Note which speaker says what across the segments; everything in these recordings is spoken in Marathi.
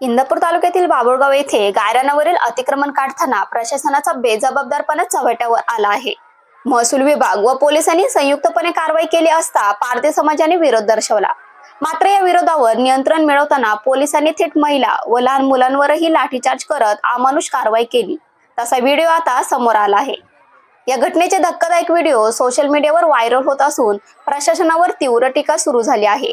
Speaker 1: इंदापूर तालुक्यातील बाबुळगाव येथे गायरानावरील अतिक्रमण काढताना प्रशासनाचा बेजबाबदारपणा चव्हाट्यावर आला आहे. महसूल विभाग व पोलिसांनी संयुक्तपणे कारवाई केली असता पारधी समाजाने विरोध दर्शवला. मात्र या विरोधावर नियंत्रण मिळवताना पोलिसांनी थेट महिला व लहान मुलांवरही लाठीचार्ज करत अमानुष कारवाई केली. तसा व्हिडिओ आता समोर आला आहे. या घटनेचे धक्कादायक व्हिडिओ सोशल मीडियावर व्हायरल होत असून प्रशासनावर तीव्र टीका सुरू झाली आहे.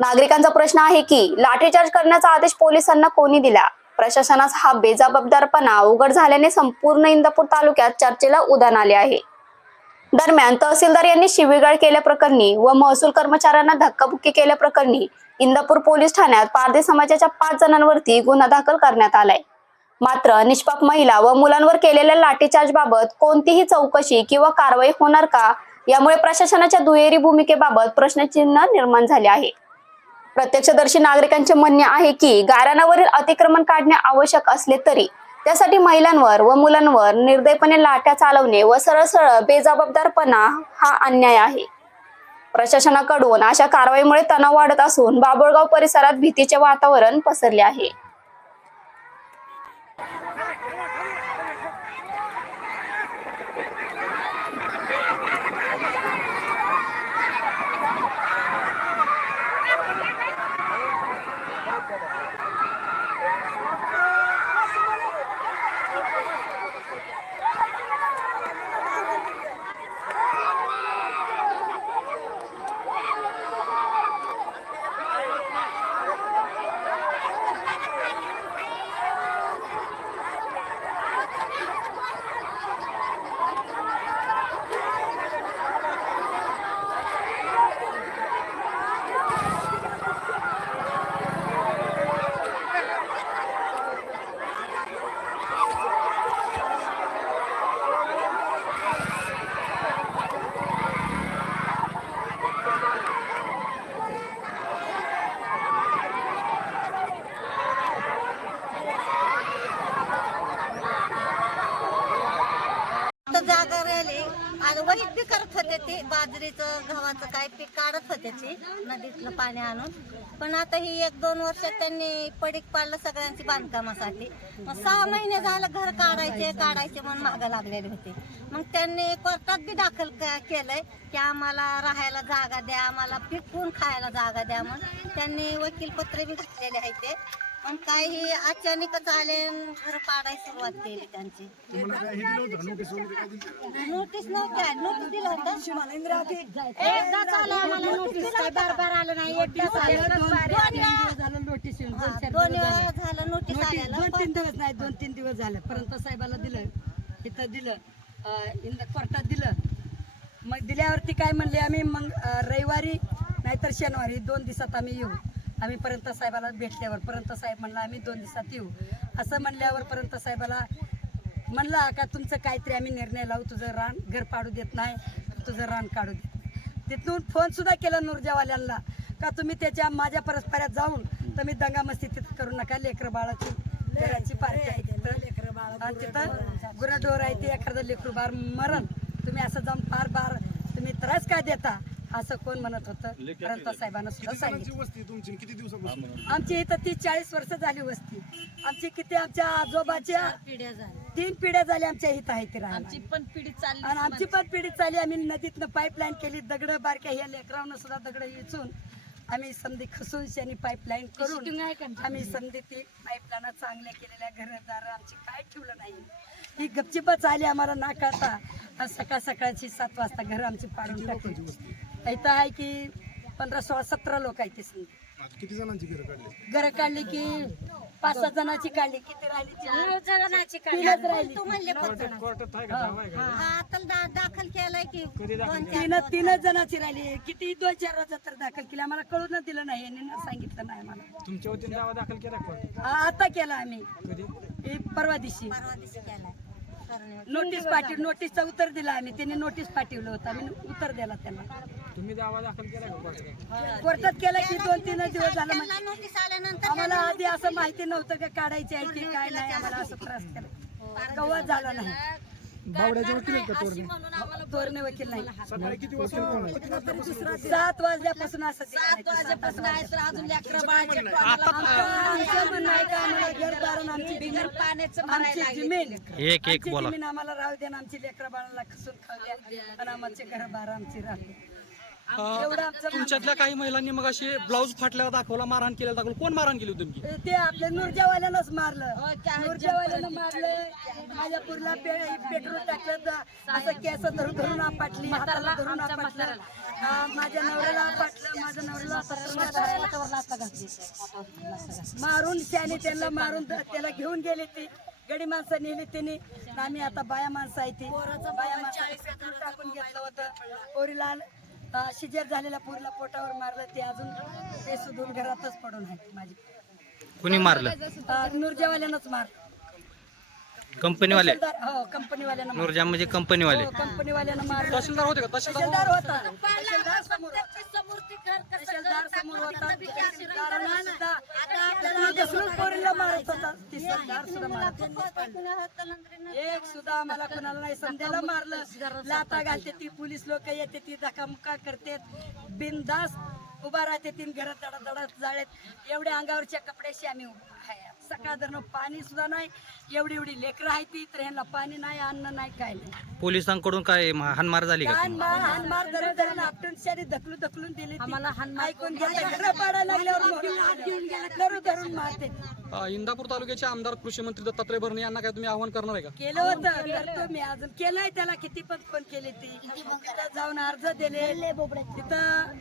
Speaker 1: नागरिकांचा प्रश्न आहे की लाठीचार्ज करण्याचा आदेश पोलिसांना कोणी दिला? प्रशासनास हा बेजबाबदारपणा उघड झाल्याने संपूर्ण इंदापूर तालुक्यात चर्चेला उधाण आले आहे. दरम्यान तहसीलदार यांनी शिवीगाळ केल्याप्रकरणी व महसूल कर्मचाऱ्यांना धक्काबुक्की केल्याप्रकरणी इंदापूर पोलीस ठाण्यात पारधी समाजाच्या पाच जणांवरती गुन्हा दाखल करण्यात आलाय. मात्र निष्पाप महिला व मुलांवर केलेल्या लाठीचार्ज बाबत कोणतीही चौकशी किंवा कारवाई होणार का? यामुळे प्रशासनाच्या दुहेरी भूमिकेबाबत प्रश्नचिन्ह निर्माण झाले आहे. प्रत्यक्षदर्शी नागरिकांचे म्हणणे आहे की गाराणावरील अतिक्रमण काढणे आवश्यक असले तरी त्यासाठी महिलांवर व मुलांवर निर्दयपणे लाट्या चालवणे व सरळ सरळ बेजबाबदारपणा हा अन्याय आहे. प्रशासनाकडून अशा कारवाईमुळे तणाव वाढत असून बाबुळगाव परिसरात भीतीचे वातावरण पसरले आहे
Speaker 2: तर जागा राहिली आणि वाईट बी करत होते ते बाजरीचं गव्हाचं काय पीक काढत होते ते नदीतलं पाणी आणून. पण आता ही एक दोन वर्षात त्यांनी पडीक पाडलं सगळ्यांची बांधकामासाठी. मग सहा महिने झालं घर काढायचे काढायचे म्हणून मागं लागलेले होते. मग त्यांनी कोर्टात बी दाखल क- केलंय की आम्हाला राहायला जागा द्या आम्हाला पिकवून खायला जागा द्या म्हणून. त्यांनी वकीलपत्र बी घातलेले आहे ते. पण काही अचानकच आले आणि घर पाडायला सुरुवात केली त्यांची. नोटीस नव्हत्या नोटीस दिलं? होतं. एकदाच आलं आम्हाला नोटीस काय बार बार आलं नाही एकदाच आलं. दोन वेळा हा, दोन वेळा झालं नोटीस आलेलं.
Speaker 3: दोन तीन दिवस नाही दोन तीन दिवस झाले. पर्यंत साहेबाला दिलं इथं दिलं अं, इंद कोर्टात दिलं. मग दिल्यावरती काय म्हणले आम्ही मग अं, रविवारी नाहीतर शनिवारी दोन दिवसात आम्ही येऊ. आम्ही पर्यंत साहेबाला भेटल्यावर पर्यंत साहेब म्हणला आम्ही दोन दिवसात येऊ. असं म्हणल्यावर पर्यंत साहेबाला म्हणला का तुमचं काहीतरी आम्ही निर्णय लावू तुझं रान घर पाडू देत नाही तुझं रान काढू देत तिथून फोन सुद्धा केला नुरजावाल्यांना का तुम्ही त्याच्या माझ्या परस्पऱ्यात जाऊन तुम्ही दंगामस्ती तिथं करू नका लेकर बाळाची लेकराची पार्टी आहे तिथं. आणि तिथं गुरडोर आहे ते एखादं लेकरू बार मरण तुम्ही असं जाऊन फार बार तुम्ही त्रास काय देता? असं कोण म्हणत होतं? पर्यंत साहेबांना सुद्धा सांगितलं
Speaker 4: जणांची वस्ती आहे तुमची? आणि किती दिवसापासून?
Speaker 3: आमची इथं तीस चाळीस वर्ष झाली वस्ती. आमची किती? आमच्या आजोबाच्या
Speaker 2: पिढ्या झाल्या.
Speaker 3: तीन पिढ्या झाल्या आमच्या इथं आहे ती राहायला
Speaker 2: पण पिढी चालली
Speaker 3: आणि आमची पण पिढी चालली. आम्ही नदीतनं पाईपलाईन केली. दगड बारक्या ह्या लेकरांना सुद्धा दगड विचून आम्ही समधी खसून शनी पाईपलाईन करून आम्ही समधी ती पाईपलाईन चांगल्या केलेल्या घरदार आमची काय ठेवलं नाही. ही गपचिपच आली आम्हाला ना कळता आज सकाळ सकाळची सात वाजता घर आमची पाडून टाकली. इथं आहे की पंधरा सोळा सतरा लोक आहेत ते
Speaker 4: आता किती जणांची घरं काढली?
Speaker 3: घरं काढली की पाच सहा जणांची काढली किती राहिली? चार.
Speaker 2: जणांची
Speaker 3: तीनच राहिली.
Speaker 2: तू म्हणले पाच जणांची. हा आता दा- दाखल केलाय की दोन चार
Speaker 3: तीन तीनच जणांची राहिली. किती दोन चार रोजा तर दाखल केली. आम्हाला कळून दिलं नाही. यांनी ना सांगितलं नाही मला
Speaker 4: तुमच्या वतीने दावा दाखल केला
Speaker 3: आ- आता केला आम्ही. हे परवा दिवशी.
Speaker 2: परवा दिवशी केलाय.
Speaker 3: नोटीस पाठव नोटीसचं उत्तर दिलं आम्ही. त्यांनी नोटीस पाठवलं होतं. आम्ही उत्तर दिला त्यांना.
Speaker 4: तुम्ही दावा दाखल केला का कोर्टात?
Speaker 3: कोर्टात केलं की दोन तीन दिवस झालं म्हणजे
Speaker 2: त्यांना नोटीस आल्यानंतर
Speaker 3: आम्हाला आधी असं माहिती नव्हतं का काढायची आहे की काय नाही आम्हाला असं त्रास केला. कवच झाला नाही.
Speaker 4: बावड्याचे वकील आहेत का तोरणे
Speaker 3: तोरणे वकील नाही.
Speaker 4: सकाळी किती वाजता कोण आहे?
Speaker 3: सात वाजल्यापासून असं सात
Speaker 4: म्हणणं आहे?
Speaker 3: का? आम्हाला घरदारण आमची बिगर पाण्याचं आमची जमीन
Speaker 5: एक एक
Speaker 3: आमची
Speaker 5: बोला.
Speaker 3: जमीन आम्हाला राहू द्या आणि आमची लेकरं बाळाला खसून खाऊ द्या आणि आमचे घर बार आमची राहू
Speaker 4: तुमच्यातल्या काही महिलांनी मग अशी ब्लाऊज फाटल्यावर दाखवला मारहाण केलेला दाखवलं. कोण मारहाण केली होती तुमची
Speaker 3: ते आपल्या नुरजावाल्यानंच मारलं. नुरजावाल्यानं मारलं माझ्या पुरला पेट्रोल टाकलं असं केस धरून धरून आपटली हाताला धरून आपटलं. हा, माझ्या नवऱ्याला आपटलं माझ्या नवऱ्याला. मारून त्याने त्यांना मारून त्याला घेऊन गेले ती. गडी माणसं नेली त्यांनी आम्ही आता बाया माणसं आहे ती. बाया पेट्रोल टाकून घेतलं होतं. पोरीला शिजर झालेल्या पोरीला पोटावर मारलं ते अजून ते सुधून घरातच पडून आहे माझी.
Speaker 5: कुणी मारलं?
Speaker 3: अं, नुरजावाल्यानंच मार
Speaker 5: कंपनीवाले?
Speaker 3: तहसीलदार- हो कंपनीवाल्यानं मार
Speaker 5: नूरजा म्हणजे कंपनीवाले.
Speaker 3: हो कंपनीवाल्यानं मारलं.
Speaker 4: तहसीलदार होते का? तहसीलदार
Speaker 3: तहसीलदार होता. तहसीलदार समोर होता. तहसीलदार समोर होता. तहसीलदारानं सुद्धा आपल्याला ढकलून पोरीला मारत होता तहसीलदार सुद्धा मारत होता. एक सुद्धा आम्हाला कोणाला नाही. समजायला मारलं. लाता घालते ती पोलीस लोक येते ती धकामुका करते. बिनदास उभा राहते तीन घरात दडा दडा जाळेत. एवढ्या अंगावरच्या कपड्याशी आम्ही उभा आहे. सकाळ पाणी सुद्धा नाही. एवढी एवढी लेकरं आहे ती तर ह्यांना पाणी नाही अन्न नाही काय नाही.
Speaker 5: पोलिसांकडून काय हाणमार झाली का
Speaker 3: हानमार हानमार धरून धरून आपटून शारी ढकलून ढकलून दिली आम्हाला ऐकून पाडायला लागल्यावर मोहरी धरून धरून मारते.
Speaker 4: अं, इंदापूर तालुक्याचे आमदार कृषी मंत्री दत्तात्रय भरणे यांना काय तुम्ही आव्हान करणार आहे का?
Speaker 3: केलं होतं करतो मी अजून केलंय त्याला किती पण फोन केले ते. तिथं जाऊन अर्ज दिले. तिथं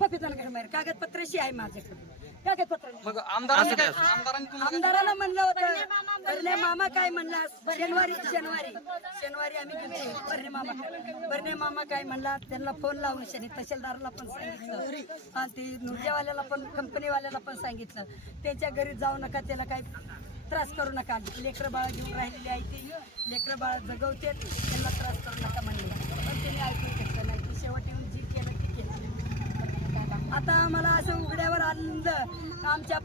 Speaker 3: पपितांकडे मार कागदपत्रशी आहे माझ्याकडे. कागदपत्र
Speaker 4: मग आमदारांनी काय आमदारांनी तुम्हाला
Speaker 3: आमदारानं म्हणलं होतं बर्णे मामा काय म्हणला? शनिवारी शनिवारी. शनिवारी आम्ही गेलो. बर्णे मामा बर्णे मामा काय म्हणला? त्यांना फोन लावून शनी तहसीलदारला पण सांगितलं. आणि ते नुरजेवाल्याला पण कंपनीवाल्याला पण सांगितलं. त्यांच्या घरी जाऊ नका त्याला काही त्रास करू नका. लेकरं बाळ घेऊन राहिलेली आहे ती. लेकरं बाळ जगवते त्यांना त्रास करू नका म्हणले. पण त्यांनी ऐकून घेतलं नाही ती शेवट येऊन जी केलं ते केलं आता मला असं उघड्यावर आणलं. आमच्या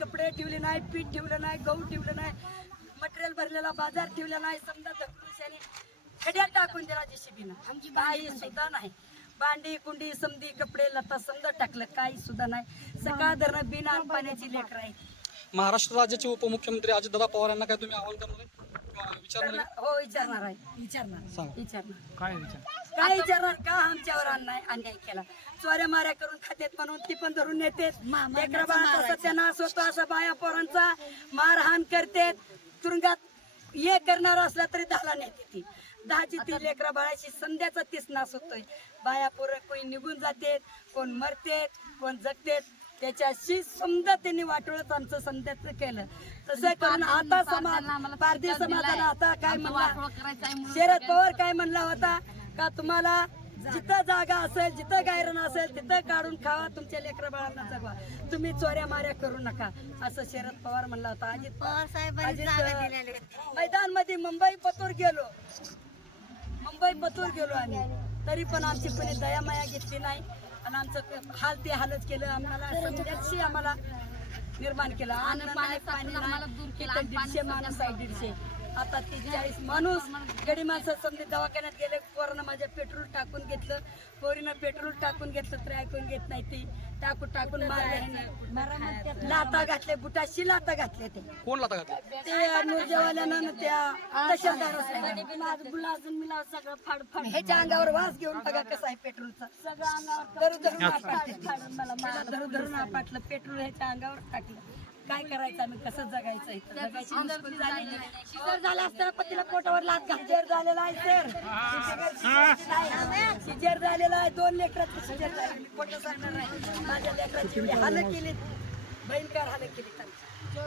Speaker 3: कपडे ठेवले नाही पीठ ठेवलं नाही गहू ठेवलं नाही मटेरियल भरलेला बाजार ठेवला नाही. समजा दगडूशाने खड्यात टाकून दिला जेसीबीनं. काही सुद्धा नाही. भांडी कुंडी समधी कपडे लता समजा टाकलं काही सुद्धा नाही. सकाळ धरणं बिना पाण्याची लेकर आहे.
Speaker 4: महाराष्ट्र राज्याचे उपमुख्यमंत्री अजितदादा पवार यांना काय तुम्ही आव्हान करणार आहे? किंवा विचारणार आहे?
Speaker 3: हो विचारणार आहे. विचारणार.
Speaker 4: सांगा.
Speaker 3: विचारणार.
Speaker 4: काय विचार?
Speaker 3: काय विचारणार? का आमच्यावर अन्याय अन्याय केला? चोऱ्या माऱ्या करून खात्यात म्हणून ती पण धरून नेते लेकरा बाळाचा सत्यानाश होतो असं बाया पोरांचा मारहाण करते तुरुंगात हे करणार असला तरी दहाला नेते ती. दहाची ती लेकरा बाळाची संध्याचा तीच नाश होतोय बाया पोरं कोणी निघून जाते कोण मरते कोण जगते त्याच्याशी समजा त्यांनी वाटोळत आमचं संध्याचं केलं. तसं करून आता समाज भारतीय समाजाला आता काय म्हणला? शरद पवार काय म्हणला होता? का तुम्हाला जिथं जागा असेल जिथं गायरण असेल तिथं काढून खावा तुमच्या लेकरा बाळांना जगवा. तुम्ही चोऱ्या माऱ्या करू नका असं शरद पवार म्हणला होता. अजित
Speaker 2: पवार होती.
Speaker 3: मैदानमध्ये मुंबई पतूर गेलो. मुंबई पतूर गेलो आम्ही. तरी पण आमची कोणी दया माया घेतली नाही. आणि आमचं हाल ते हालच केलं. आम्हाला संध्याशी आम्हाला निर्माण केलं. अन्न नाही पाणी नाही. इथं दीडशे माणूस आहे दीडशे. आता ती चाळीस माणूस गडी माणसं समजे दवाखान्यात गेले पोरानं माझ्या पेट्रोल टाकून घेतलं. पोरीनं पेट्रोल टाकून घेतलं तरी ऐकून घेत नाही ती. टाकून टाकून मारले. लाता घातले बुटाशी लाता घातले ते
Speaker 4: कोण लाता घातला
Speaker 3: ते नुरजेवाल्यानं त्या ह्याच्या अंगावर वास घेऊन बघा कसं आहे पेट्रोलचा. सगळं अंगावर धरून. मला धरून धरून आपटलं पेट्रोल ह्याच्या अंगावर टाकलं. काय करायचं आम्ही कसं जगायचं इथं जगायची मुश्किल झाली शिजर झाला असताना पतीला पोटावर लात घाल शिजर झालेला आहे सर. शिजर झालेला आहे. दोन लेकराचं शिजर झालेली खोटं सांगणार नाही. माझ्या लेकराची हालत केली भयंकर हालत केली.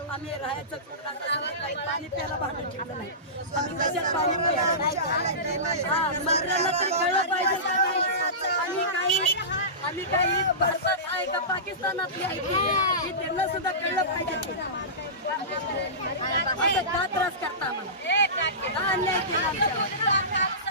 Speaker 3: आम्ही. राहायचं कुठं आता काही पाणी प्यायला भांडण ठेवलं नाही. आम्ही कशात पाणी प्यायला हा मरणाला तरी कळलं पाहिजे. का नाही आम्ही काही भारतात आहे का? पाकिस्तानातली आहे हे त्यांना सुद्धा कळलं पाहिजे. असं का त्रास करता अन्याय केला आमच्या